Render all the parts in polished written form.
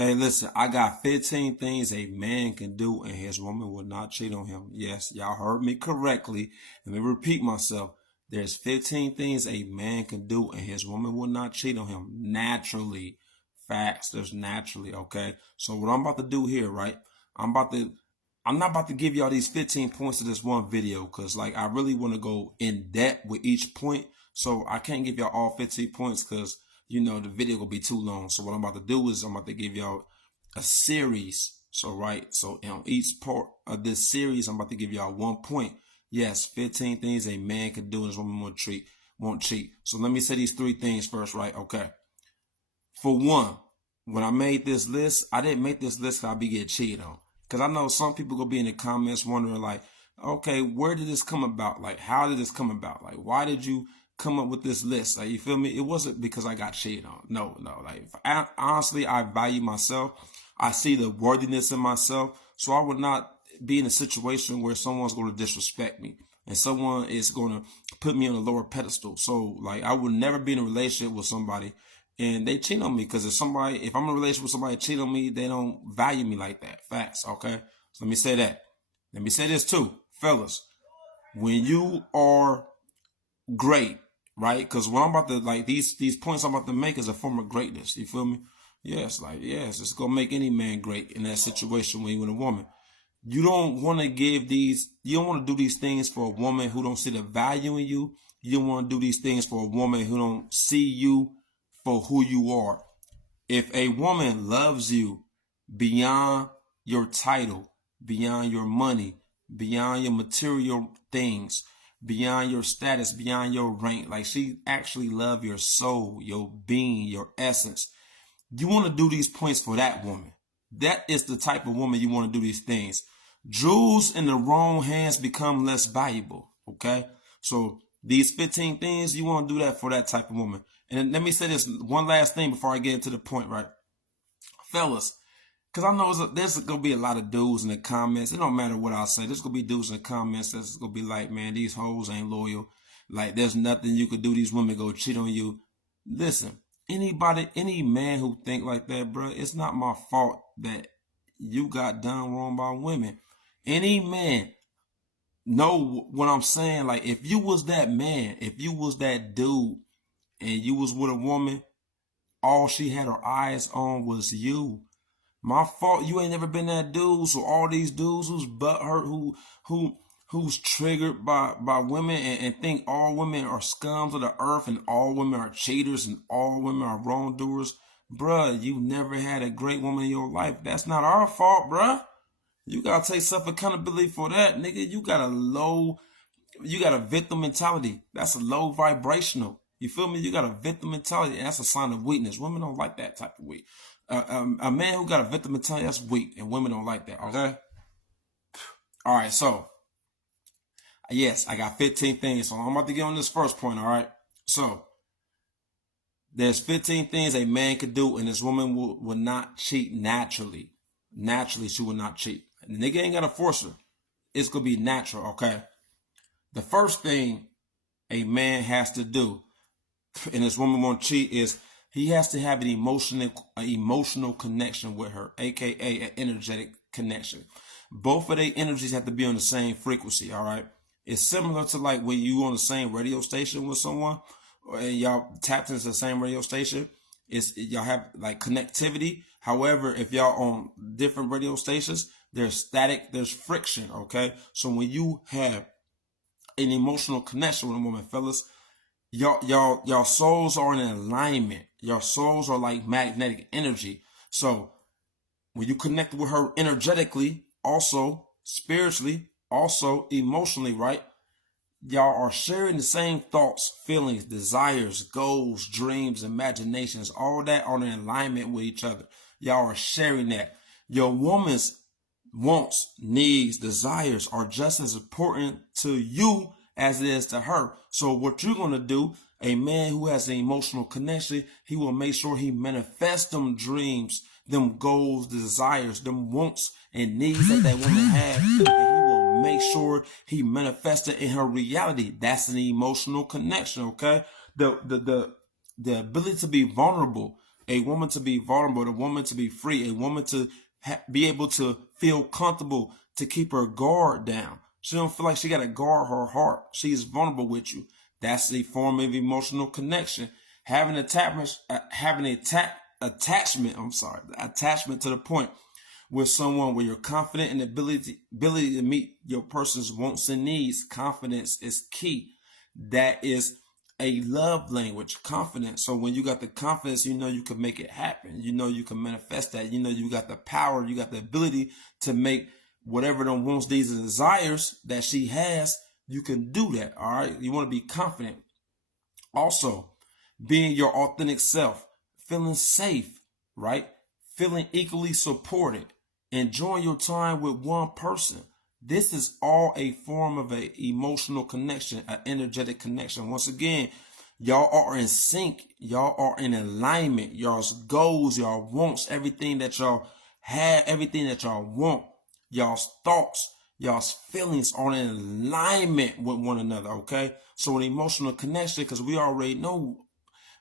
Hey, listen, I got 15 things a man can do and his woman will not cheat on him. Yes, y'all heard me correctly. Let me repeat myself. There's 15 things a man can do and his woman will not cheat on him naturally. Facts, there's naturally, okay? So what I'm about to do here, right? I'm about to I'm not about to give y'all these 15 points to this one video because like I really want to go in depth with each point. So I can't give y'all all 15 points because the video will be too long. So what I'm about to do is I'm about to give y'all a series. So on each part of this series, I'm about to give y'all 1 point. Yes, 15 things a man can do and his woman won't cheat. So let me say these 3 things first, right? Okay. For one, when I made this list, I didn't make this list because I be getting cheated on. Because I know some people gonna be in the comments wondering like, okay, where did this come about? Like, how did this come about? Like, why did you come up with this list? Like, you feel me? It wasn't because I got cheated on. No. Like, honestly, I value myself. I see the worthiness in myself. So I would not be in a situation where someone's going to disrespect me and someone is going to put me on a lower pedestal. So, like, I would never be in a relationship with somebody and they cheat on me because if I'm in a relationship with somebody cheat on me, they don't value me like that. Facts, okay? So let me say that. Let me say this too, fellas. When you are great, right? Because what I'm about to like these points I'm about to make is a form of greatness. You feel me? Yes, it's gonna make any man great in that situation when you're with a woman. You don't want to you don't want to do these things for a woman who don't see the value in you. You don't want to do these things for a woman who don't see you for who you are. If a woman loves you beyond your title, beyond your money, beyond your material things, beyond your status, beyond your rank, like she actually love your soul, your being, your essence, you want to do these points for that woman. That is the type of woman you want to do these things. Jewels in the wrong hands become less valuable. Okay. So these 15 things, you want to do that for that type of woman. And let me say this one last thing before I get into the point, right? Fellas, because I know there's going to be a lot of dudes in the comments. It don't matter what I say. There's going to be dudes in the comments that's going to be like, man, these hoes ain't loyal. Like, there's nothing you could do. These women go cheat on you. Listen, any man who think like that, bro, it's not my fault that you got done wrong by women. Any man know what I'm saying. Like, if you was that man, if you was that dude and you was with a woman, all she had her eyes on was you. My fault you ain't never been that dude. So all these dudes who's butthurt, who's triggered by women and think all women are scums of the earth and all women are cheaters and all women are wrongdoers, bruh, you never had a great woman in your life. That's not our fault, bruh. You gotta take self accountability for that, nigga. You got a victim mentality. That's a low vibrational. You feel me? You got a victim mentality, and that's a sign of weakness. Women don't like that type of weak. A man who got a victim mentality, that's weak, and women don't like that. Okay. All right. So, yes, I got 15 things. So I'm about to get on this first point. All right. So, there's 15 things a man could do, and this woman will not cheat naturally. Naturally, she will not cheat. The nigga ain't gotta force her. It's gonna be natural. Okay. The first thing a man has to do, and this woman won't cheat, is he has to have an emotional connection with her, aka an energetic connection. Both of their energies have to be on the same frequency. All right. It's similar to like when you on the same radio station with someone, and y'all tapped into the same radio station. Y'all have like connectivity. However, if y'all on different radio stations, there's static, there's friction. Okay. So when you have an emotional connection with a woman, fellas, y'all souls are in alignment. Your souls are like magnetic energy. So when you connect with her energetically, also spiritually, also emotionally, right? Y'all are sharing the same thoughts, feelings, desires, goals, dreams, imaginations, all that are in alignment with each other. Y'all are sharing that. Your woman's wants, needs, desires are just as important to you as it is to her. So what you're going to do, a man who has an emotional connection, he will make sure he manifests them dreams, them goals, desires, them wants and needs that woman has. And he will make sure he manifests it in her reality. That's an emotional connection, okay? The ability to be vulnerable a woman to be vulnerable, a woman to be free, a woman to be able to feel comfortable, to keep her guard down. She don't feel like she got to guard her heart. She's vulnerable with you. That's a form of emotional connection. Having attachment, attachment to the point with someone where you're confident in the ability to meet your person's wants and needs. Confidence is key. That is a love language, confidence. So when you got the confidence, you know you can make it happen. You know you can manifest that. You know you got the power, you got the ability to make whatever them wants, needs, and desires that she has. You can do that. All right. You want to be confident. Also, being your authentic self, feeling safe, right? Feeling equally supported, enjoying your time with one person. This is all a form of an emotional connection, an energetic connection. Once again, y'all are in sync. Y'all are in alignment. Y'all's goals, y'all wants, everything that y'all have, everything that y'all want, y'all's thoughts, y'all's feelings are in alignment with one another, okay? So an emotional connection, because we already know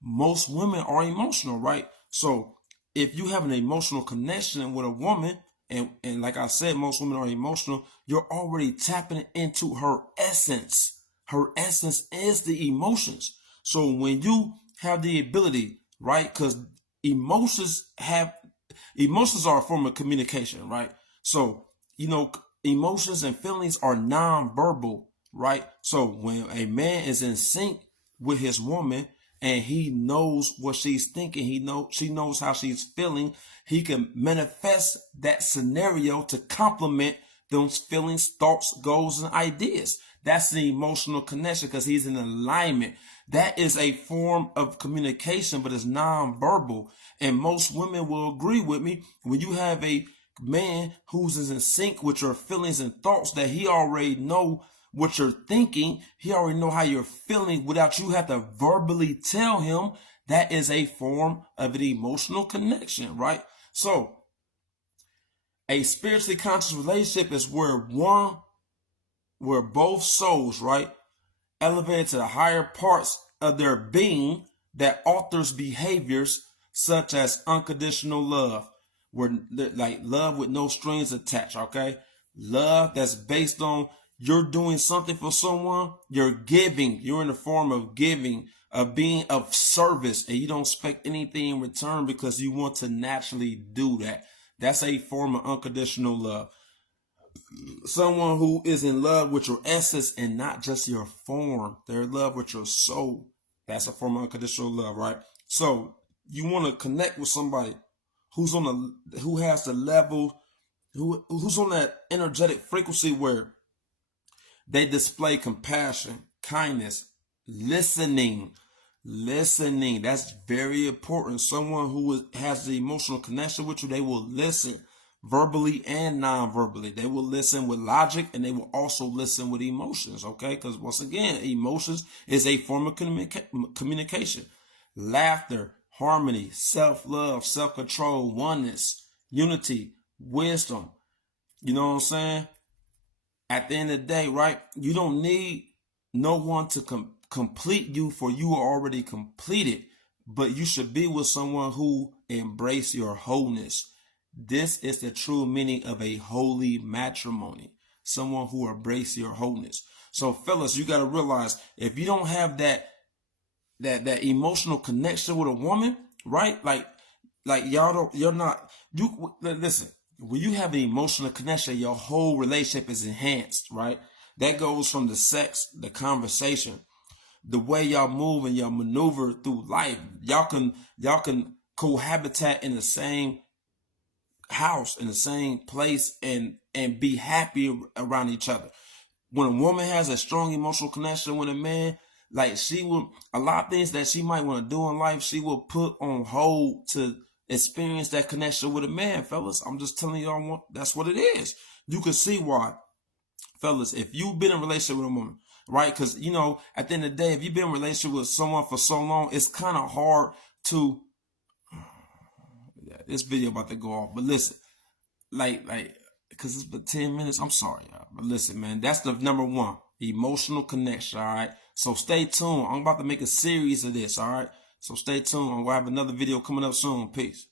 most women are emotional, right? So if you have an emotional connection with a woman, and like I said, most women are emotional, you're already tapping into her essence. Her essence is the emotions. So when you have the ability, right? Because emotions are a form of communication, right? So, emotions and feelings are non-verbal, right? So when a man is in sync with his woman, and he knows what she's thinking, she knows how she's feeling, he can manifest that scenario to complement those feelings, thoughts, goals, and ideas. That's the emotional connection, because he's in alignment. That is a form of communication, but it's non-verbal. And most women will agree with me. When you have a man who's in sync with your feelings and thoughts, that he already know what you're thinking, he already know how you're feeling without you have to verbally tell him, that is a form of an emotional connection, right? So a spiritually conscious relationship is where both souls, right, elevated to the higher parts of their being, that alters behaviors such as unconditional love, where like love with no strings attached, okay? Love that's based on you're doing something for someone, you're giving, you're in the form of giving, of being of service, and you don't expect anything in return because you want to naturally do that. That's a form of unconditional love. Someone who is in love with your essence and not just your form. They're in love with your soul. That's a form of unconditional love, right? So you want to connect with somebody who has the level, who's on that energetic frequency where they display compassion, kindness, listening. That's very important. Someone who has the emotional connection with you, they will listen verbally and non-verbally. They will listen with logic, and they will also listen with emotions, okay? Because once again, emotions is a form of communication. Laughter, harmony, self-love, self-control, oneness, unity, wisdom. You know what I'm saying? At the end of the day, right, you don't need no one to complete you, for you are already completed. But you should be with someone who embrace your wholeness. This is the true meaning of a holy matrimony. Someone who embrace your wholeness. So fellas, you got to realize, if you don't have that emotional connection with a woman, right? Like listen, when you have an emotional connection, your whole relationship is enhanced, right? That goes from the sex, the conversation, the way y'all move and y'all maneuver through life. Y'all can cohabitate in the same house, in the same place, and be happy around each other. When a woman has a strong emotional connection with a man, like a lot of things that she might want to do in life, she will put on hold to experience that connection with a man, fellas. I'm just telling y'all, that's what it is. You can see why, fellas, if you've been in a relationship with a woman, right? Because, at the end of the day, if you've been in a relationship with someone for so long, it's kind of hard to, this video about to go off, but listen, because it's been 10 minutes. I'm sorry, y'all. But listen, man, that's the number one, emotional connection, all right? So stay tuned. I'm about to make a series of this, all right? So stay tuned. I'm going to have another video coming up soon. Peace.